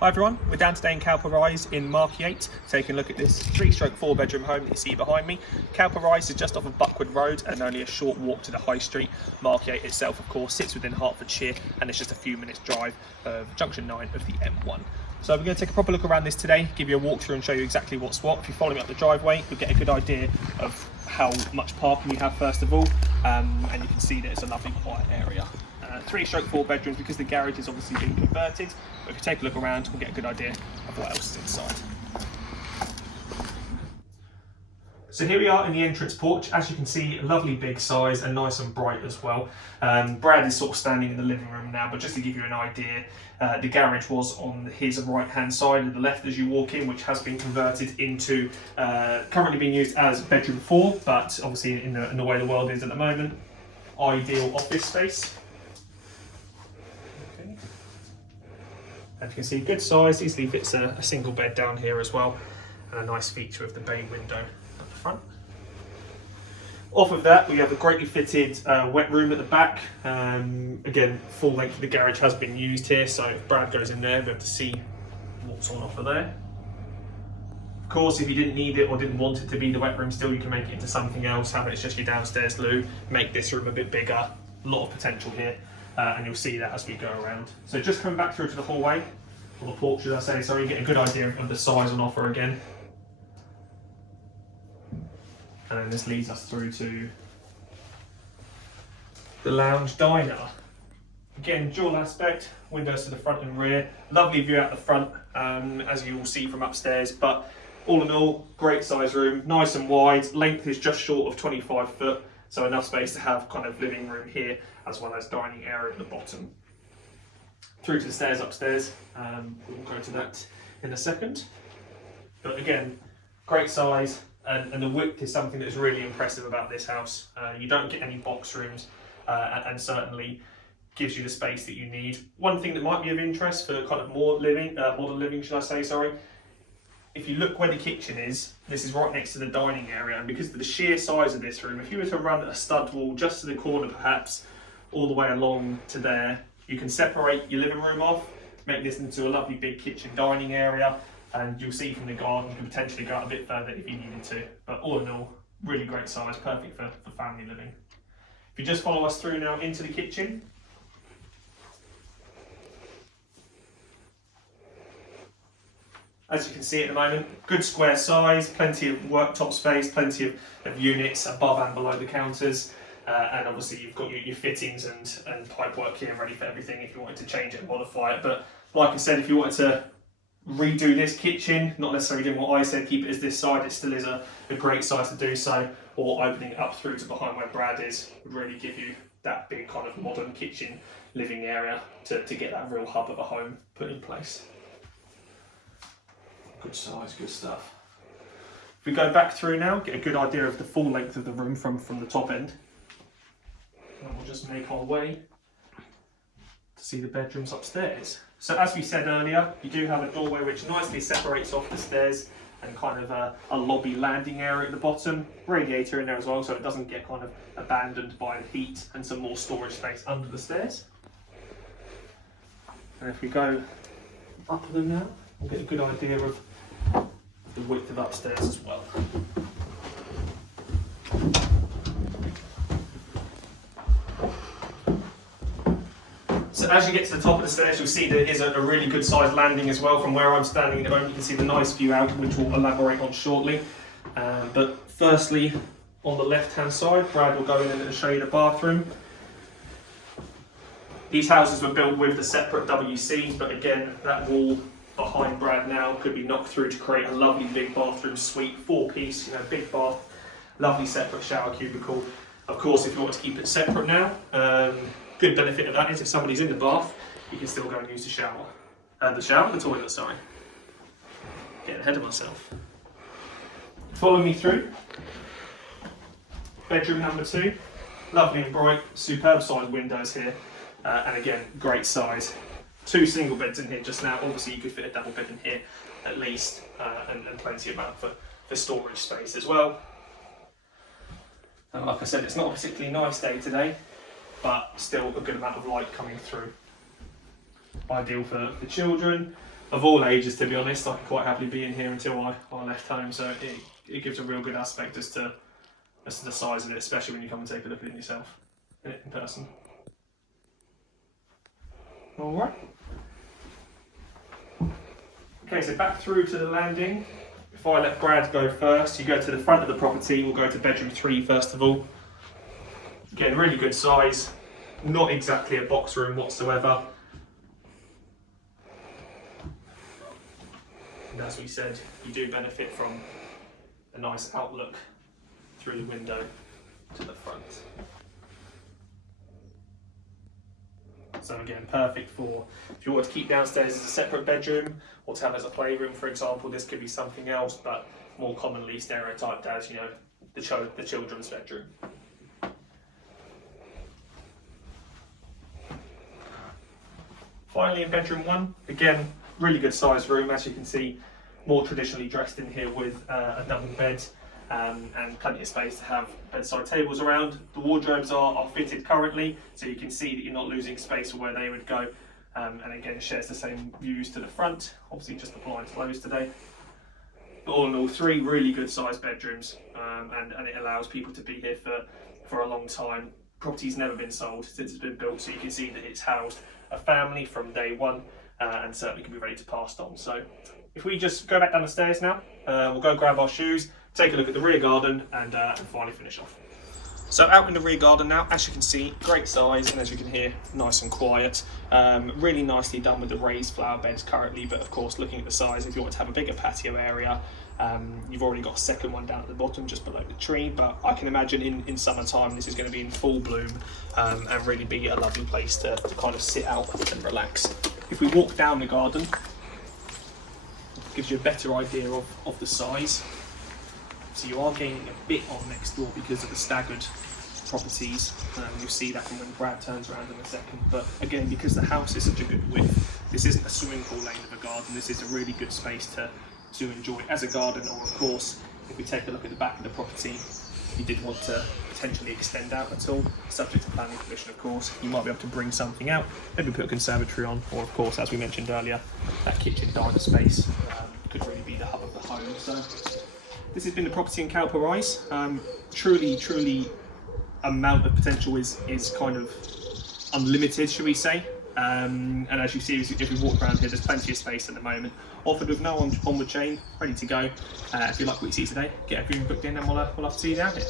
Hi everyone, we're down today in Cowper in Markyate, taking a look at this 3/4 bedroom home that you see behind me. Cowper is just off of Buckwood Road and only a short walk to the High Street. Markyate itself, of course, sits within Hertfordshire and it's just a few minutes drive of junction 9 of the M1. So we're going to take a proper look around this today, give you a walkthrough and show you exactly what's what. If you follow me up the driveway, you'll get a good idea of how much parking you have first of all, and you can see that it's a lovely quiet area. 3/4 bedrooms because the garage has obviously been converted, but if you take a look around we'll get a good idea of what else is inside. So here we are in the entrance porch. As you can see, a lovely big size and nice and bright as well. Brad is sort of standing in the living room now, but just to give you an idea, the garage was on his right hand side and the left as you walk in, which has been converted into, currently being used as bedroom 4, but obviously in the way the world is at the moment, ideal office space. As you can see, good size, easily fits a single bed down here as well, and a nice feature of the bay window at the front. Off of that, we have a greatly fitted wet room at the back. Again, full length of the garage has been used here, so if Brad goes in there, we'll be able to see what's on offer there. Of course, if you didn't need it or didn't want it to be the wet room still, you can make it into something else, have it as just your downstairs loo, make this room a bit bigger. A lot of potential here. And you'll see that as we go around. So just coming back through to the hallway, or the porch should I say, so you get a good idea of the size on offer again. And then this leads us through to the lounge diner. Again, dual aspect, windows to the front and rear, lovely view out the front, as you will see from upstairs, but all in all, great size room, nice and wide, length is just short of 25 foot, so enough space to have kind of living room here, as well as dining area at the bottom. Through to the stairs upstairs, we'll go to that in a second. But again, great size, and the width is something that's really impressive about this house. You don't get any box rooms, and certainly gives you the space that you need. One thing that might be of interest for kind of more living, modern living, should I say, sorry. If you look where the kitchen is, this is right next to the dining area, and because of the sheer size of this room, if you were to run a stud wall just to the corner perhaps, all the way along to there, you can separate your living room off, make this into a lovely big kitchen dining area, and you'll see from the garden you can potentially go out a bit further if you needed to. But all in all, really great size, perfect for family living. If you just follow us through now into the kitchen, as you can see at the moment, good square size, plenty of worktop space, plenty of units above and below the counters, and obviously you've got your fittings and pipe work here ready for everything if you wanted to change it and modify it. But like I said, if you wanted to redo this kitchen, not necessarily doing what I said, keep it as this side, it still is a great size to do so, or opening it up through to behind where Brad is would really give you that big kind of modern kitchen living area to get that real hub of a home put in place. Good size, good stuff. If we go back through now, get a good idea of the full length of the room from the top end. And we'll just make our way to see the bedrooms upstairs. So as we said earlier, you do have a doorway which nicely separates off the stairs and kind of a lobby landing area at the bottom. Radiator in there as well, so it doesn't get kind of abandoned by the heat, and some more storage space under the stairs. And if we go up them now, we'll get a good idea of the width of upstairs as well. So as you get to the top of the stairs, you'll see there is a really good sized landing as well. From where I'm standing at the moment, you can see the nice view out, which we'll elaborate on shortly. But firstly, on the left hand side, Brad will go in and show you the bathroom. These houses were built with the separate WC, but again, that wall behind Brad now could be knocked through to create a lovely big bathroom suite, 4-piece, big bath, lovely separate shower cubicle. Of course, if you want to keep it separate now, good benefit of that is if somebody's in the bath, you can still go and use the toilet, sorry. Getting ahead of myself. Follow me through. Bedroom number 2, lovely and bright, superb sized windows here, and again, great size. 2 single beds in here just now. Obviously you could fit a double bed in here at least, and plenty of amount for storage space as well. And like I said, it's not a particularly nice day today, but still a good amount of light coming through. Ideal for the children, of all ages, to be honest. I could quite happily be in here until I left home, so it gives a real good aspect as to the size of it, especially when you come and take a look at it yourself in person. Alright. Okay, so back through to the landing. If I let Brad go first, you go to the front of the property. We'll go to bedroom 3 first of all. Again, really good size, not exactly a box room whatsoever. And as we said, you do benefit from a nice outlook through the window to the front. So again, perfect for if you want to keep downstairs as a separate bedroom or to have as a playroom, for example. This could be something else, but more commonly stereotyped as, you know, the children's bedroom. Finally, in bedroom 1, again, really good sized room. As you can see, more traditionally dressed in here with a double bed and plenty of space to have bedside tables around. The wardrobes are fitted currently, so you can see that you're not losing space for where they would go. And again, shares the same views to the front. Obviously, just the blinds closed today. But all in all, 3 really good sized bedrooms, and it allows people to be here for a long time. Property's never been sold since it's been built, so you can see that it's housed a family from day one, and certainly can be ready to pass on. So if we just go back down the stairs now, we'll go grab our shoes, take a look at the rear garden, and finally finish off. So out in the rear garden now, as you can see, great size, and as you can hear, nice and quiet. Really nicely done with the raised flower beds currently, but of course, looking at the size, if you want to have a bigger patio area, you've already got a second one down at the bottom just below the tree, but I can imagine in summertime this is going to be in full bloom, and really be a lovely place to kind of sit out and relax. If we walk down the garden, it gives you a better idea of the size. So you are gaining a bit on next door because of the staggered properties. You'll see that when Brad turns around in a second. But again, because the house is such a good width, this isn't a swimming pool lane of a garden. This is a really good space to enjoy as a garden, or of course, if we take a look at the back of the property, if you did want to potentially extend out at all, subject to planning permission of course, you might be able to bring something out, maybe put a conservatory on, or of course, as we mentioned earlier, that kitchen diner space could really be the hub of the home. So this has been the property in Cowper Rise. Truly amount of potential is kind of unlimited, should we say. And as you see, if we walk around here, there's plenty of space at the moment. Offered with no onward chain, ready to go. If you like what you see today, get a viewing booked in, and we'll have to see you down here.